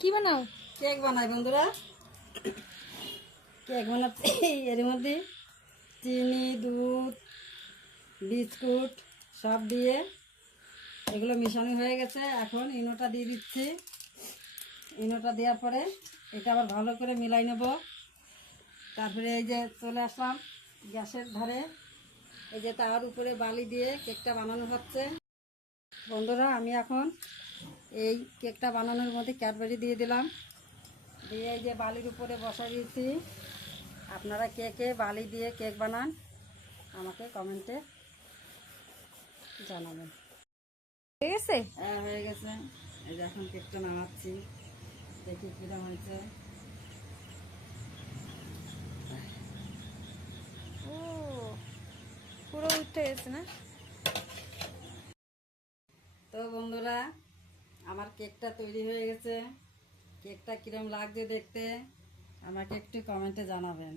কি বানাও? কেক বানাই বন্ধুরা। কেক বানাচ্ছি। এর মধ্যে চিনি, দুধ, বিস্কুট সব দিয়ে এগুলো মিশানো হয়ে গেছে। এখন ইনোটা দিয়ে দিচ্ছি। ইনোটা দেওয়ার পরে এটা আবার ভালো করে মিলাই নেব। তারপরে এই যে চলে আসলাম গ্যাসের ধারে। এই যে তার উপরে বালি দিয়ে কেকটা বানানো হচ্ছে। বন্ধুরা, আমি এখন এই কেকটা বানানোর মধ্যে ক্যাডবেরি দিয়ে দিলাম। দিয়ে এই যে বালির উপরে বসাই দিয়েছি। আপনারা কে কে বালি দিয়ে কেক বানান আমাকে কমেন্টে জানাবেন। হয়ে গেছে? হ্যাঁ, হয়ে গেছে। এই যে এখন কেকটা নামাচ্ছি, দেখি কীরকম হয়েছে। ও, পুরো উঠে গেছে না? তো বন্ধুরা, আমার কেকটা তৈরি হয়ে গেছে। কেকটা কীরকম লাগছে দেখতে আমাকে একটু কমেন্টে জানাবেন।